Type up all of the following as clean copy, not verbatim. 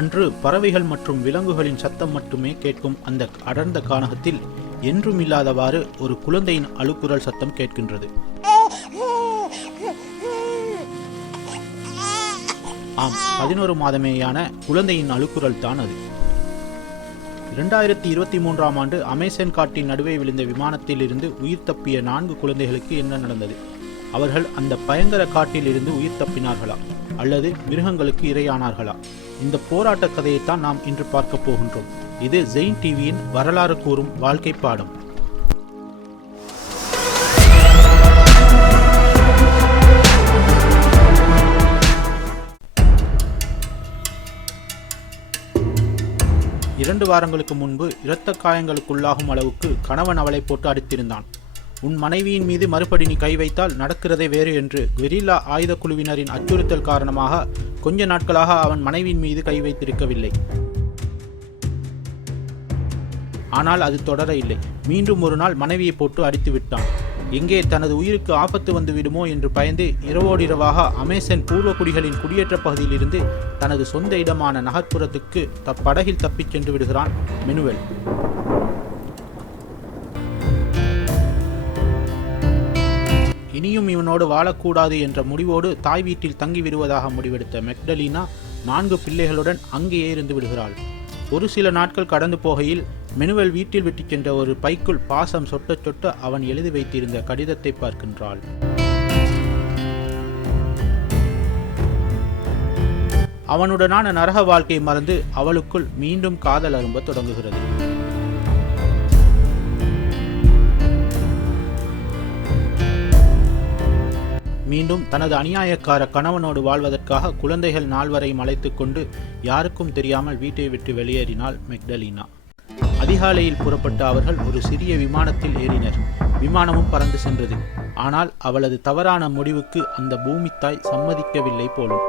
அன்று பறவைகள் மற்றும் விலங்குகளின் சத்தம் மட்டுமே கேட்கும் அந்த அடர்ந்த கானகத்தில் என்றும் இல்லாதவாறு ஒரு குழந்தையின் அழுகுரல் சத்தம் கேட்கின்றது. ஆம், 11 மாதமேயான குழந்தையின் அழுகுரல் தான் அது. 2023ஆம் ஆண்டு அமேசான் காட்டின் நடுவே விழுந்த விமானத்தில் இருந்து உயிர் தப்பிய 4 குழந்தைகளுக்கு என்ன நடந்தது? அவர்கள் அந்த பயங்கர காட்டில் இருந்து உயிர் தப்பினார்களா அல்லது மிருகங்களுக்கு இரையானார்களா? இந்த போராட்ட கதையைத்தான் நாம் இன்று பார்க்க போகின்றோம். இது ஜெயின் டிவியின் வரலாறு கூறும் வாழ்க்கை பாடம். இரண்டு வாரங்களுக்கு முன்பு இரத்த காயங்களுக்குள்ளாகும் அளவுக்கு கணவன் அவளை போட்டு அடித்திருந்தான். உன் மனைவியின் மீது மறுபடி நீ கை வைத்தால் நடக்கிறதே வேறு என்று கெரில்லா ஆயுத குழுவினரின் அச்சுறுத்தல் காரணமாக கொஞ்ச நாட்களாக அவன் மனைவியின் மீது கை வைத்திருக்கவில்லை. ஆனால் அது தொடர இல்லை. மீண்டும் ஒரு நாள் மனைவியை போட்டு அடித்து விட்டான். எங்கே தனது உயிருக்கு ஆபத்து வந்து விடுமோ என்று பயந்து இரவோடிரவாக அமேசான் பூர்வகுடிகளின் குடியேற்ற பகுதியிலிருந்து தனது சொந்த இடமான நகர்ப்புறத்துக்கு படகில் தப்பிச் சென்று விடுகிறான் மெனுவெல். இனியும் இவனோடு வாழக்கூடாது என்ற முடிவோடு தாய் வீட்டில் தங்கி விடுவதாக முடிவெடுத்த மெக்டலினா 4 பிள்ளைகளுடன் அங்கேயே இருந்து விடுகிறாள். ஒரு சில நாட்கள் கடந்து போகையில் மெனுவெல் வீட்டில் விட்டு சென்ற ஒரு பைக்குள் பாசம் சொட்ட சொட்ட அவன் எழுதி வைத்திருந்த கடிதத்தை பார்க்கின்றாள். அவனுடனான நரக வாழ்க்கை மறந்து அவளுக்குள் மீண்டும் காதல் அரும்ப தொடங்குகிறது. மீண்டும் தனது அநியாயக்கார கணவனோடு வாழ்வதற்காக குழந்தைகள் 4 அழைத்துக் கொண்டு யாருக்கும் தெரியாமல் வீட்டை விட்டு வெளியேறினாள் மெக்டலினா. அதிகாலையில் புறப்பட்ட அவர்கள் ஒரு சிறிய விமானத்தில் ஏறினர். விமானமும் பறந்து சென்றது. ஆனால் அவளது தவறான முடிவுக்கு அந்த பூமித்தாய் சம்மதிக்கவில்லை போலும்.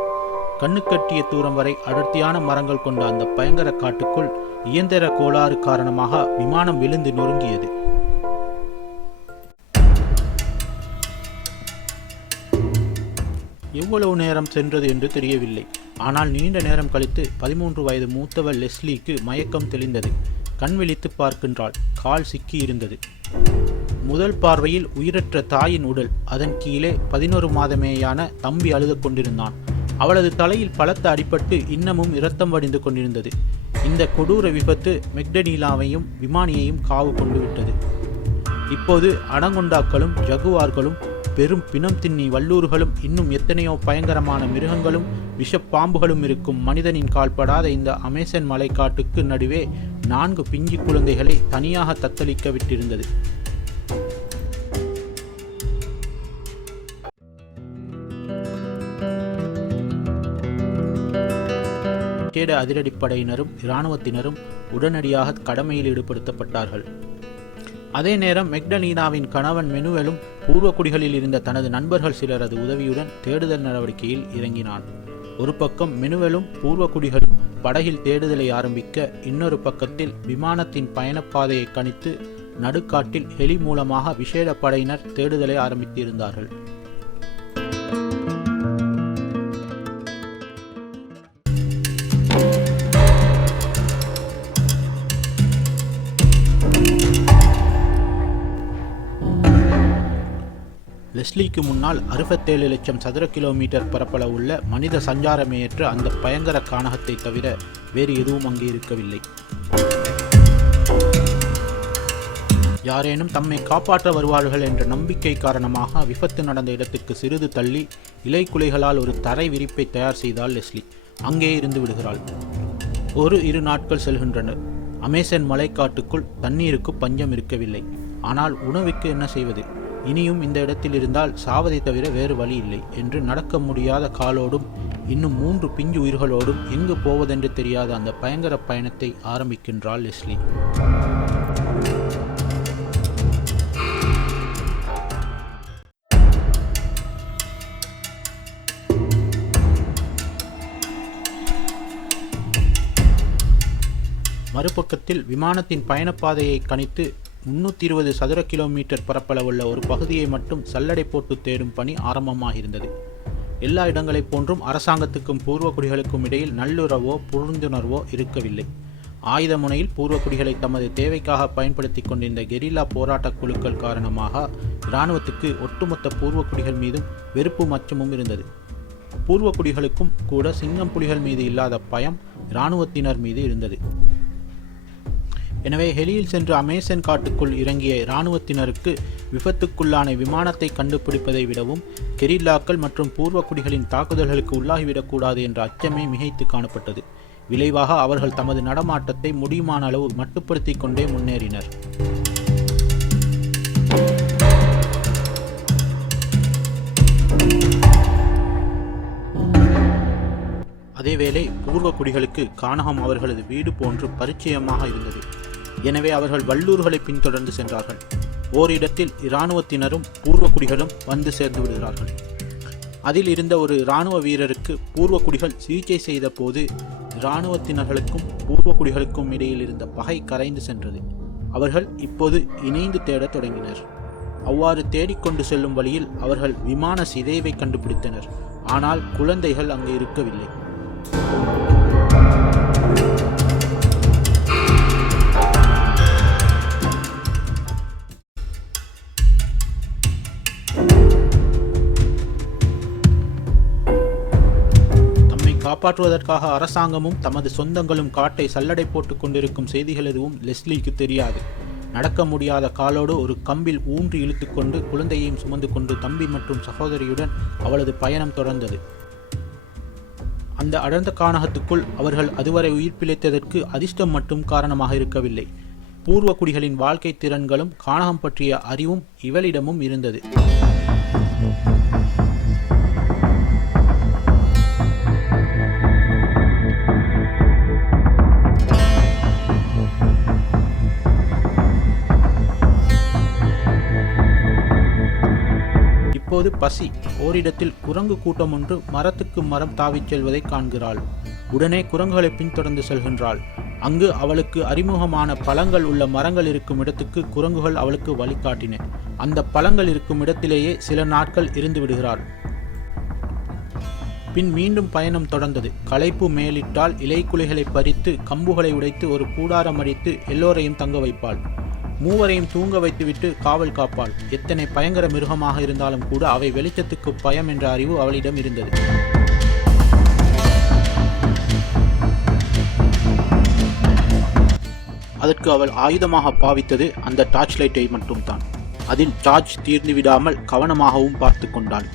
கண்ணுக்கட்டிய தூரம் வரை அடர்த்தியான மரங்கள் கொண்ட அந்த பயங்கர காட்டுக்குள் இயந்திர கோளாறு காரணமாக விமானம் விழுந்து நொறுங்கியது. எவ்வளவு நேரம் சென்றது என்று தெரியவில்லை. ஆனால் நீண்ட நேரம் கழித்து 13 வயது மூத்தவள் லெஸ்லிக்கு மயக்கம் தெளிந்தது. கண் விழித்து பார்க்கின்றாள். கால் சிக்கி இருந்தது. முதல் பார்வையில் உயிரற்ற தாயின் உடல். அதன் கீழே 11 மாதமேயான தம்பி அழுது கொண்டிருந்தான். அவளது தலையில் பலத்த அடிபட்டு இன்னமும் இரத்தம் வடிந்து கொண்டிருந்தது. இந்த கொடூர விபத்து மெக்டலினாவையும் விமானியையும் காவு கொண்டு விட்டது. இப்போது அனகொண்டாக்களும் ஜகுவார்களும் பெரும் பிணம் தின்னி வல்லூர்களும் இன்னும் எத்தனையோ பயங்கரமான மிருகங்களும் விஷப்பாம்புகளும் இருக்கும் மனிதனின் கால்படாத இந்த அமேசான் மலைக்காட்டுக்கு நடுவே 4 பிஞ்சு குழந்தைகளை தனியாக தத்தளிக்க விட்டிருந்தது. விசேட அதிரடிப்படையினரும் இராணுவத்தினரும் உடனடியாக கடமையில் ஈடுபடுத்தப்பட்டார்கள். அதே நேரம் மெக்டலினாவின் கணவன் மெனுவெலும் பூர்வகுடிகளில் இருந்த தனது நண்பர்கள் சிலரது உதவியுடன் தேடுதல் நடவடிக்கையில் இறங்கினான். ஒரு பக்கம் மெனுவெலும் பூர்வகுடிகளும் படகில் தேடுதலை ஆரம்பிக்க, இன்னொரு பக்கத்தில் விமானத்தின் பயணப்பாதையை கணித்து நடுக்காட்டில் ஹெலி மூலமாக விசேட படையினர் தேடுதலை ஆரம்பித்திருந்தார்கள். லெஸ்லிக்கு முன்னால் 67 லட்சம் சதுர கிலோமீட்டர் பரப்பளவுள்ள மனித சஞ்சாரமேயற்ற அந்த பயங்கர கானகத்தை தவிர வேறு எதுவும் அங்கே இருக்கவில்லை. யாரேனும் தம்மை காப்பாற்ற வருவார்கள் என்ற நம்பிக்கை காரணமாக விபத்து நடந்த இடத்துக்கு சிறிது தள்ளி இலைக்குலைகளால் ஒரு தரை விரிப்பை தயார் செய்தால் லெஸ்லி. அங்கே இருந்து விடுகிறாள். 1-2 நாட்கள் செல்கின்றன. அமேசான் மலைக்காட்டுக்குள் தண்ணீருக்கு பஞ்சம் இருக்கவில்லை. ஆனால் உணவுக்கு என்ன செய்வது? இனியும் இந்த இடத்தில் இருந்தால் சாவதை தவிர வேறு வழி இல்லை என்று நடக்க முடியாத காலோடும் இன்னும் 3 பிஞ்சு உயிர்களோடும் எங்கு போவதென்று தெரியாத அந்த பயங்கர பயணத்தை ஆரம்பிக்கின்றாள் லெஸ்லி. மறுபக்கத்தில் விமானத்தின் பயணப்பாதையை கணித்து 320 சதுர கிலோமீட்டர் பரப்பளவுள்ள ஒரு பகுதியை மட்டும் சல்லடை போட்டு தேடும் பணி ஆரம்பமாகியிருந்தது. எல்லா இடங்களைப் போன்றும் அரசாங்கத்துக்கும் பூர்வக்குடிகளுக்கும் இடையில் நல்லுறவோ புரிந்துணர்வோ இருக்கவில்லை. ஆயுத முனையில் பூர்வக்குடிகளை தமது தேவைக்காக பயன்படுத்தி கொண்டிருந்த கெரில்லா போராட்ட குழுக்கள் காரணமாக இராணுவத்துக்கு ஒட்டுமொத்த பூர்வக்குடிகள் மீதும் வெறுப்பும் அச்சமும் இருந்தது. பூர்வக்குடிகளுக்கும் கூட சிங்கம் புலிகள் மீது இல்லாத பயம் இராணுவத்தினர் மீது இருந்தது. எனவே ஹெலியில் சென்று அமேசன் காட்டுக்குள் இறங்கிய இராணுவத்தினருக்கு விபத்துக்குள்ளான விமானத்தை கண்டுபிடிப்பதை விடவும் கெரில்லாக்கள் மற்றும் பூர்வக்குடிகளின் தாக்குதல்களுக்கு உள்ளாகிவிடக்கூடாது என்ற அச்சமே மிகைத்து காணப்பட்டது. விளைவாக அவர்கள் தமது நடமாட்டத்தை முடியுமான அளவு மட்டுப்படுத்திக் கொண்டே முன்னேறினர். அதேவேளை பூர்வக்குடிகளுக்கு கானகம் அவர்களது வீடு போன்று பரிச்சயமாக இருந்தது. எனவே அவர்கள் வல்லூர்களை பின்தொடர்ந்து சென்றார்கள். ஓரிடத்தில் இராணுவத்தினரும் பூர்வக்குடிகளும் வந்து சேர்ந்து விடுகிறார்கள். அதில் இருந்த ஒரு இராணுவ வீரருக்கு பூர்வக்குடிகள் சிகிச்சை செய்த போது இராணுவத்தினர்களுக்கும் பூர்வக்குடிகளுக்கும் இடையில் இருந்த பகை கரைந்து சென்றது. அவர்கள் இப்போது இணைந்து தேடத் தொடங்கினர். அவ்வாறு தேடிக்கொண்டு செல்லும் வழியில் அவர்கள் விமான சிதைவை கண்டுபிடித்தனர். ஆனால் குழந்தைகள் அங்கு இருக்கவில்லை. காப்பாற்றுவதற்காக அரசாங்கமும் தமது சொந்தங்களும் காட்டை சல்லடை போட்டுக் கொண்டிருக்கும் செய்திகள் எதுவும் லெஸ்லிக்கு தெரியாது. நடக்க முடியாத காலோடு ஒரு கம்பில் ஊன்றி இழுத்துக்கொண்டு குழந்தையையும் சுமந்து கொண்டு தம்பி மற்றும் சகோதரியுடன் அவளது பயணம் தொடர்ந்தது. அந்த அடர்ந்த கானகத்துக்குள் அவர்கள் அதுவரை உயிர் பிழைத்ததற்கு அதிர்ஷ்டம் மட்டும் காரணமாக இருக்கவில்லை. பூர்வக்குடிகளின் வாழ்க்கை திறன்களும் கானகம் பற்றிய அறிவும் இவளிடமும் இருந்தது. இப்போது பசி. ஓரிடத்தில் குரங்கு கூட்டம் ஒன்று மரத்துக்கு மரம் தாவிச் செல்வதை காண்கிறாள். உடனே குரங்குகளை பின்தொடர்ந்து செல்கின்றாள். அங்கு அவளுக்கு அறிமுகமான பழங்கள் உள்ள மரங்கள் இருக்கும் இடத்துக்கு குரங்குகள் அவளுக்கு வழிகாட்டின. அந்த பழங்கள் இருக்கும் இடத்திலேயே சில நாட்கள் இருந்து விடுகிறாள். பின் மீண்டும் பயணம் தொடர்ந்தது. களைப்பு மேலிட்டால் இலைக்குலைகளை பறித்து கம்புகளை உடைத்து ஒரு கூடாரம் அடித்து எல்லோரையும் தங்க வைப்பாள். மூவரையும் தூங்க வைத்துவிட்டு காவல் காப்பாள். எத்தனை பயங்கர மிருகமாக இருந்தாலும் கூட அவை வெளிச்சத்துக்கு பயம் என்ற அறிவு அவளிடம் இருந்தது. அதற்கு அவள் ஆயுதமாக பாவித்தது அந்த டார்ச் லைட்டை மட்டும்தான். அதில் சார்ஜ் தீர்ந்து விடாமல் கவனமாகவும் பார்த்து கொண்டாள்.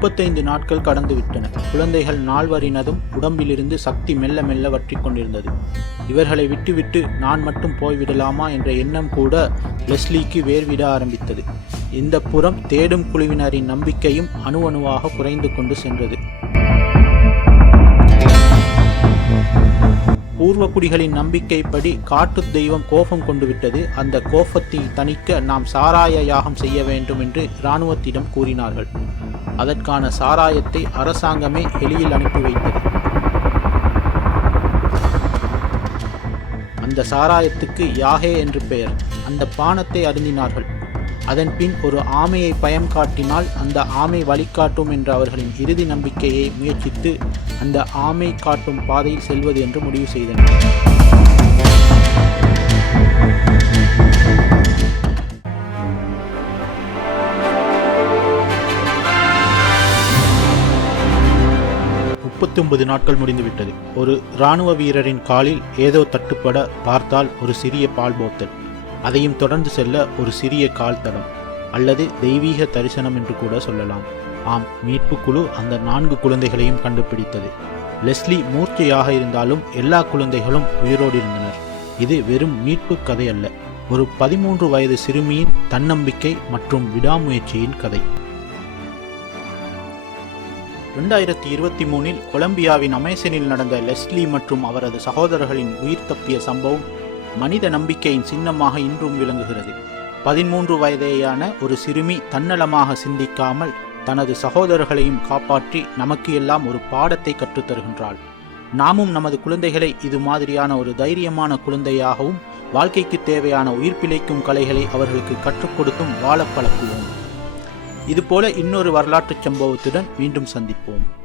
35 நாட்கள் கடந்து விட்டன. குழந்தைகள் நால்வரினதும் உடம்பிலிருந்து சக்தி மெல்ல மெல்ல வற்றி கொண்டிருந்தது. இவர்களை விட்டுவிட்டு நான் மட்டும் போய்விடலாமா என்ற எண்ணம் கூட லெஸ்லிக்கு வேர்விட ஆரம்பித்தது. இந்த புறம் தேடும் குழுவினரின் நம்பிக்கையும் அணுவணுவாக குறைந்து கொண்டு சென்றது. பூர்வக்குடிகளின் நம்பிக்கைப்படி காட்டு தெய்வம் கோபம் கொண்டு விட்டது. அந்த கோபத்தை தணிக்க நாம் சாராய யாகம் செய்ய வேண்டும் என்று இராணுவத்திடம் கூறினார்கள். அதற்கான சாராயத்தை அரசாங்கமே எலியில் அனுப்பி வைத்தது. அந்த சாராயத்துக்கு யாகே என்று பெயர். அந்த பானத்தை அருந்தினார்கள். அதன் பின் ஒரு ஆமையை பயம் காட்டினால் அந்த ஆமை வழிகாட்டும் என்ற அவர்களின் இறுதி நம்பிக்கையை முயற்சித்து அந்த ஆமை காட்டும் பாதையில் செல்வது என்று முடிவு செய்தனர். நாட்கள் முடிந்துவிட்டது. ஒரு இராணுவ வீரரின் காலில் ஏதோ தட்டுப்பட பார்த்தால் ஒரு சிறிய பால் போத்தல், அதையும் தொடர்ந்து செல்ல ஒரு சிறிய கால் தடம், அல்லது தெய்வீக தரிசனம் என்று கூட சொல்லலாம். ஆம், மீட்பு குழு அந்த 4 குழந்தைகளையும் கண்டுபிடித்தது. லெஸ்லி மூர்ச்சையாக இருந்தாலும் எல்லா குழந்தைகளும் உயிரோடு இருந்தனர். இது வெறும் மீட்பு கதை அல்ல, ஒரு 13 வயது சிறுமியின் தன்னம்பிக்கை மற்றும் விடாமுயற்சியின் கதை. 2023 கொலம்பியாவின் அமேசனில் நடந்த லெஸ்லி மற்றும் அவரது சகோதரர்களின் உயிர் தப்பிய சம்பவம் மனித நம்பிக்கையின் சின்னமாக இன்றும் விளங்குகிறது. 13 வயதேயான ஒரு சிறுமி தன்னலமாக சிந்திக்காமல் தனது சகோதரர்களையும் காப்பாற்றி நமக்கு எல்லாம் ஒரு பாடத்தை கற்றுத்தருகின்றாள். நாமும் நமது குழந்தைகளை இது மாதிரியான ஒரு தைரியமான குழந்தையாகவும் வாழ்க்கைக்கு தேவையான உயிர் பிழைக்கும் கலைகளை அவர்களுக்கு கற்றுக் கொடுத்தும் வாழ பழக்குவோம். இதுபோல இன்னொரு வரலாற்றுச் சம்பவத்துடன் மீண்டும் சந்திப்போம்.